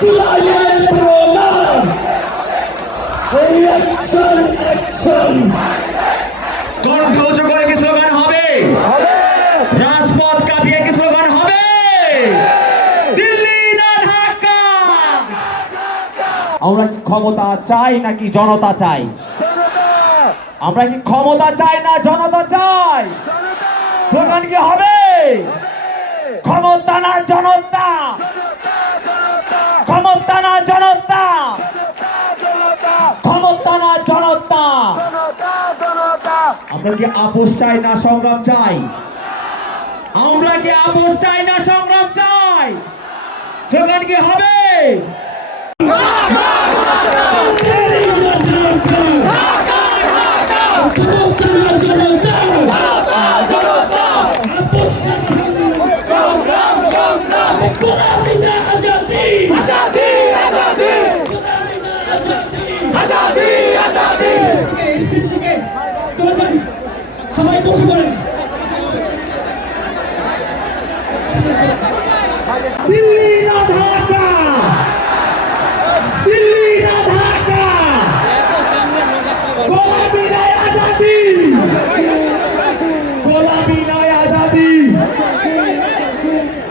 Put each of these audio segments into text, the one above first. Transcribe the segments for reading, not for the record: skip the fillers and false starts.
জুলাইয়ের প্রমাণ election action কণ্ঠ উঁচু করে কি স্লোগান হবে? রাজপথ কাঁপিয়ে কি স্লোগান হবে? দিল্লি না ঢাকা? আমরা কি ক্ষমতা চাই নাকি জনতা চাই? আমরা কি ক্ষমতা চাই না জনতা চাই? স্লোগান কি হবে? ক্ষমতা না জনতা, ক্ষমতা না জনতা, ক্ষমতা না জনতা। আমরা কি আপোষ চাই না সংগ্রাম চাই? আমরা কি আপোষ চাই না সংগ্রাম চাই? স্লোগান কি হবে? সবাই বসে পড়েন। দিল্লি না ঢাকা, দিল্লি না ঢাকা, গোলামি নয় আজাদি, গোলামি নয় আজাদি,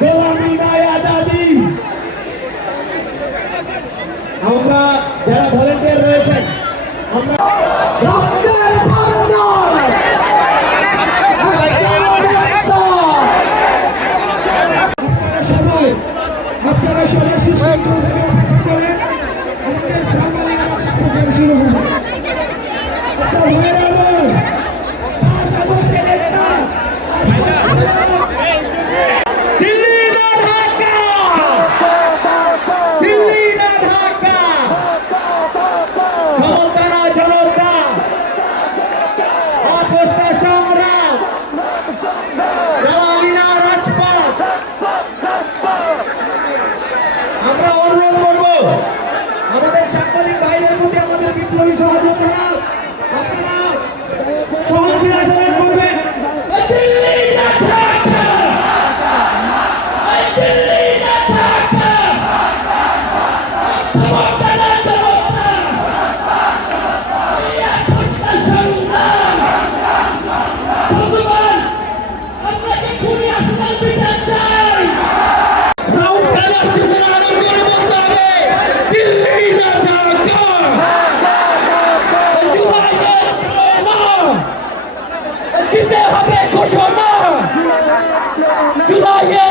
গোলামি নয় আজাদি। আমরা যারা ভলেন্টিয়ার রয়েছেন, আমরা রক্তের বন্যায় আপনারা সবাই সুশৃঙ্খলভাবে অপেক্ষা করেন, আমাদের ফরমালি আমাদের প্রোগ্রাম শুরু হবে। আচ্ছা ভাইরা আমার 5 আগস্টের একটা দিল্লি না ঢাকা, দিল্লি না ঢাকা, ক্ষমতা না জনতা, আপোষ না সংগ্রাম, দালালি না রাজপথ। আমরা অনুরোধ করব আমাদের সাংবাদিক ভাইদের প্রতি, আমাদের বিপ্লবী সহযোদ্ধারা, আপনারা সহনশীল আচরণ করবেন। দিল্লি না ঢাকা, দিল্লি না ঢাকা, ক্ষমতা না জনতা, আপোষ না সংগ্রাম। ভগবান, আমরা কি খুনি আসলে বিচার চাই? সাউন্ড কানে আসতেছে না, আরো জোরে বলতে হবে। দিল্লি না ঢাকা, জুলাইয়ের প্রমাণ দিতে হবে ঘোষণা, জুলাইয়ের